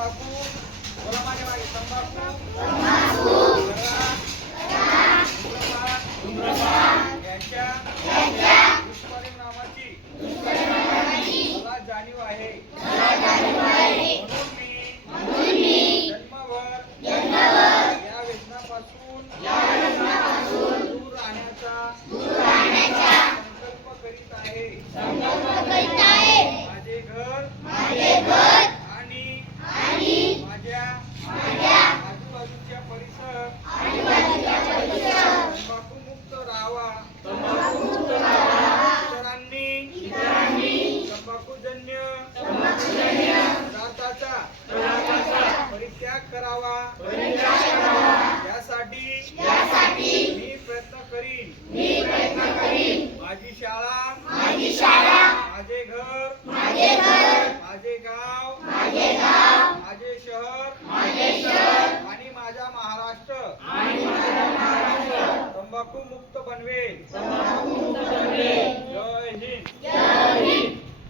तंबाखू बोला माझ्या मागे तंबाखू धूम्रपान यांच्या दुष्परिणामाची मला जाणीव आहे म्हणून मी जन्मभर या व्यसनापासून दूर राहण्याचा संकल्प करीत आहे माझे घर आणि माझ्या आजूबाजूच्या परिसर तंबाखूमुक्त राहावा इतरांनी तंबाखूजन्य पदार्थाचा परित्याग करावा यासाठी मी प्रयत्न करीन माझी शाळा माझे घर माझे गाव माझे शहर आणि माझा महाराष्ट्र तंबाखू मुक्त